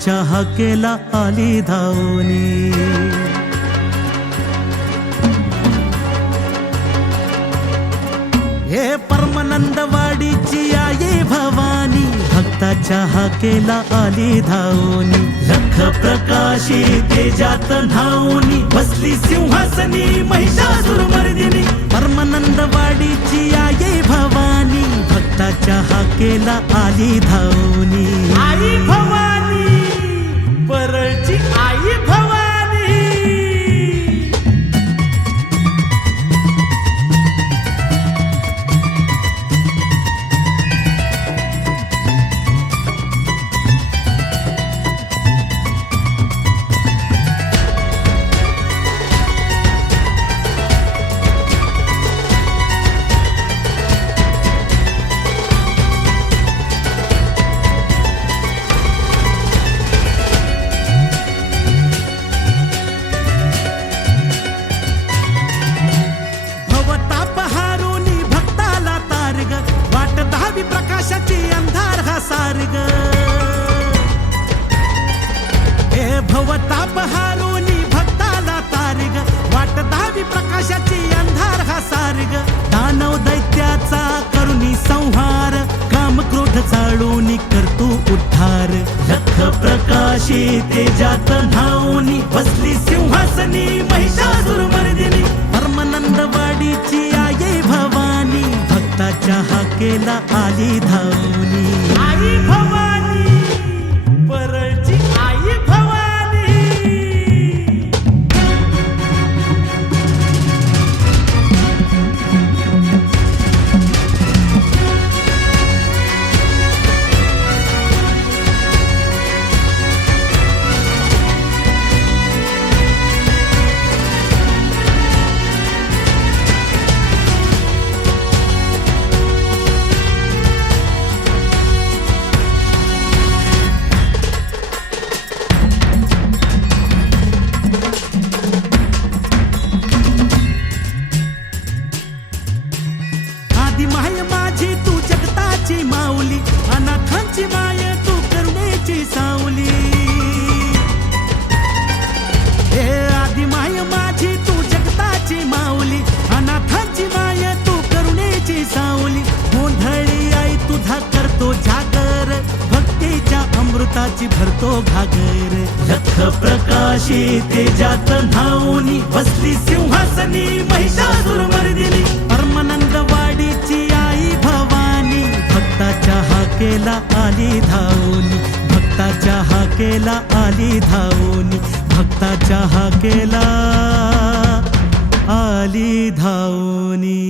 भक्ताच्या हाकेला आली धावनी. हे परमानंदवाडीची आई भवानी भक्ताच्या हाकेला आली धावनी. लख प्रकाशी तेजात धावनी बसली सिंहासनी महिषासुरमर्दिनी. परमानंदवाडीची आई भवानी भक्ताच्या हाकेला आली धावनी. आई भवानी परळची आई भवानी. प्रकाशाची अंधार हा सार्ग. हे भवताप हारोनी भक्ताला तारग वाट धावी प्रकाशाची अंधार हा सार्ग. दानव दैत्याचा करुणी संहार काम क्रोध चाळूनी करतो उद्धार. लख प्रकाशी तेजात धावनी बसली सिंहासनी महिषासुरमर्दिनी. परमानंदवाडीची आई भवानी भक्ताच्या हाकेला आली धावनी. आई भवानी परळची आई भवानी. माय माझी तू जगताची माऊली अनाथांची माय तू करुणेची सावली. हे आदि माय माझी तू जगताची माऊली अनाथांची माय तू करुणेची सावली. गोंधळी आई तुझा करतो जागर भक्तीच्या अमृताची भरतो घागर. लख प्रकाशी तेजात धावनी बसली सिंहासनी महिषासुरमर्दिनी. परमानंदवाडीची आई भवानी भक्ताच्या हाकेला आली धावनी. भक्ताच्या हाकेला आली धावनी. भक्ताच्या हाकेला आली धावनी.